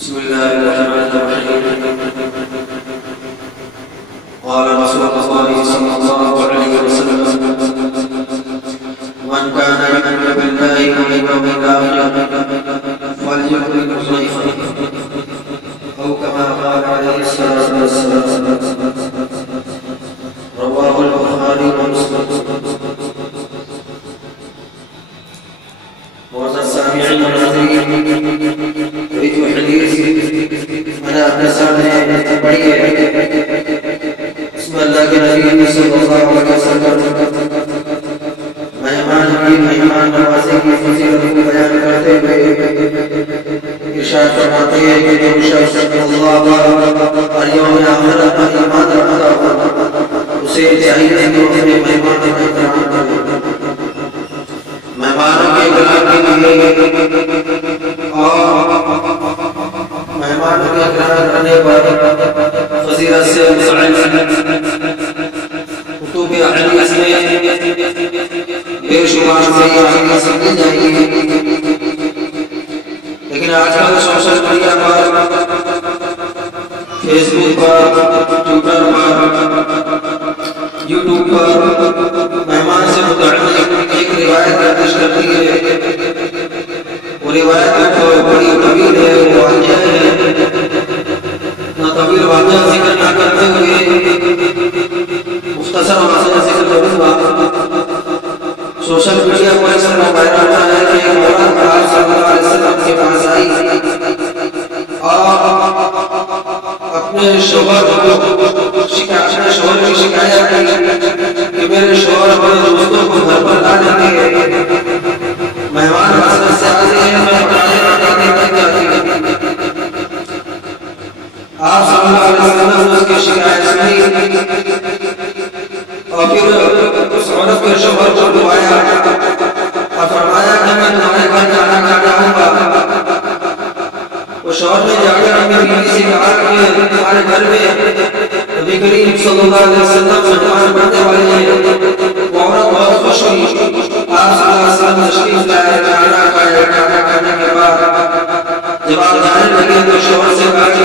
بسم الله الرحمن الرحيم. قال رسول الله صلى الله عليه وسلم: من كان يؤمن بالله واليوم الآخر فليكرم ضيفه، أو كما قال عليه الصلاة والسلام. رواه البخاري ومسلم. معزز السامعين والحاضرين، جو حدیث میں اپنے سامنے پڑھی ہے اس میں اللہ کے نبی صلی اللہ علیہ وسلم مہمان نوازی کی فضیلت کو بیان کرتے ہوئے ارشاد فرماتے ہیں کہ جو شخص اللہ اور یوم آخرت پر ایمان رکھتا ہو اسے چاہیے کہ اپنے مہمان کا احترام کرے، مہمانوں کے اکرام کے لیے اور مہمانوں کے اکرام کرنے پر فضیلت سے کتب حدیث میں بے شمار حدیث مل جائیں گی، لیکن آج کل سوشل میڈیا پر، فیس بک پر، ٹویٹر پر، یوٹیوب پر مہمان سے متعلق ایک روایت گردش کرتی ہے. وہ روایت بڑی طویل ہے، وہ واقعہ ہے. نہ طویل واقعہ ذکر نہ کرتے ہوئے مختصر واقعہ ذکر کروں گا. سوشل میڈیا پر اس طرح وائرل ہوتا ہے کہ ایک عورت آپ صلی اللہ علیہ وسلم کے پاس آئی اور اپنے شوہر کی شکایت کی کہ میرے شوہر اپنے دوستوں کو گھر پر لا دیتے ہیں، مہمان حضرت سے آتے ہیں، میں پڑھانے جاتی ہوں. آپ صلی اللہ علیہ وسلم نے اس کی شکایت سنی اور پھر اس عورت کے شوہر کو بلایا اور فرمایا کہ میں تمہارے گھر کھانا کھانا ہوں گا. وہ شوہر نے جا کر اپنی بیوی سے کہا کہ تمہارے گھر میں نبی کریم صلی اللہ علیہ وسلم مہمان بننے والے ہیں. وہ عورت بہت خوش ہوئی. آپ صلی اللہ علیہ وسلم تشریف لائے، کھانا کھایا. کھانا کھانے کے بعد جب آپ جانے لگے تو شوہر سے کہا کہ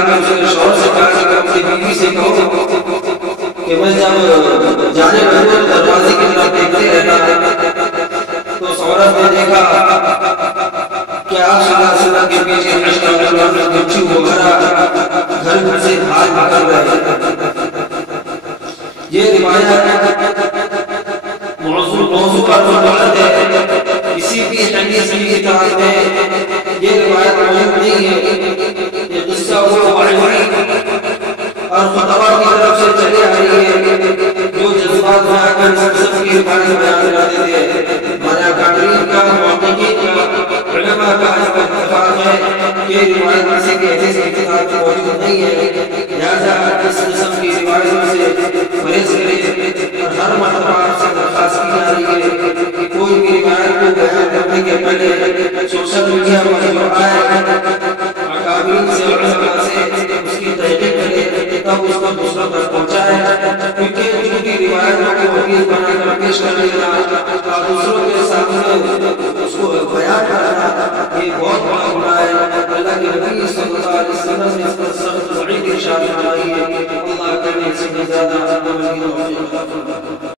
اپنی بیوی سے کہو کہ میں جب جانے لگوں تو دروازے کی طرف دیکھتے رہنا. تو اس عورت نے دیکھا کہ آپ صلی اللہ علیہ وسلم کے پیچھے بچو وغیرہ گھر سے باہر نکل رہے ہیں. یہ روایت موضوع پر مبتنی ہے. کسی بھی حدیث کی کتاب میں یہ روایت موجود نہیں ہے. یہ قصہ وہ واقعی اور فتوا کی طرف سے چلی آ رہی ہے جو جذبات میں آ کر سب کی روایت بیان کر دیتے ہیں. ہمارے اکابرین کا، محققین کا، علماء کا اتفاق ہے کہ روایت کسی کی حدیث کی کتاب میں موجود نہیں ہے. لہذا اس قسم کی روایتوں سے پرہیز کریں اور ہر مرتبہ آپ سے درخواست کی جا رہی ہے کہ کوئی بھی روایت کو بیان کرنے کے پہلے سوشل میڈیا پر جو آئے اکابرین سے، علماء سے اس کی تحقیق کرے تب اس کو دوسروں تک پہنچائے. کیونکہ جو بھی روایتوں کو حدیث بنا کر پیش کر لینا اور دوسروں کے سامنے اس کو بیان کرنا یہ بہت بڑا گناہ ہے. اللہ کے نبی صلی اللہ علیہ وسلم نے اس پر سخت وعید ارشاد فرمائی ہے. اللہ کرنے سے زیادہ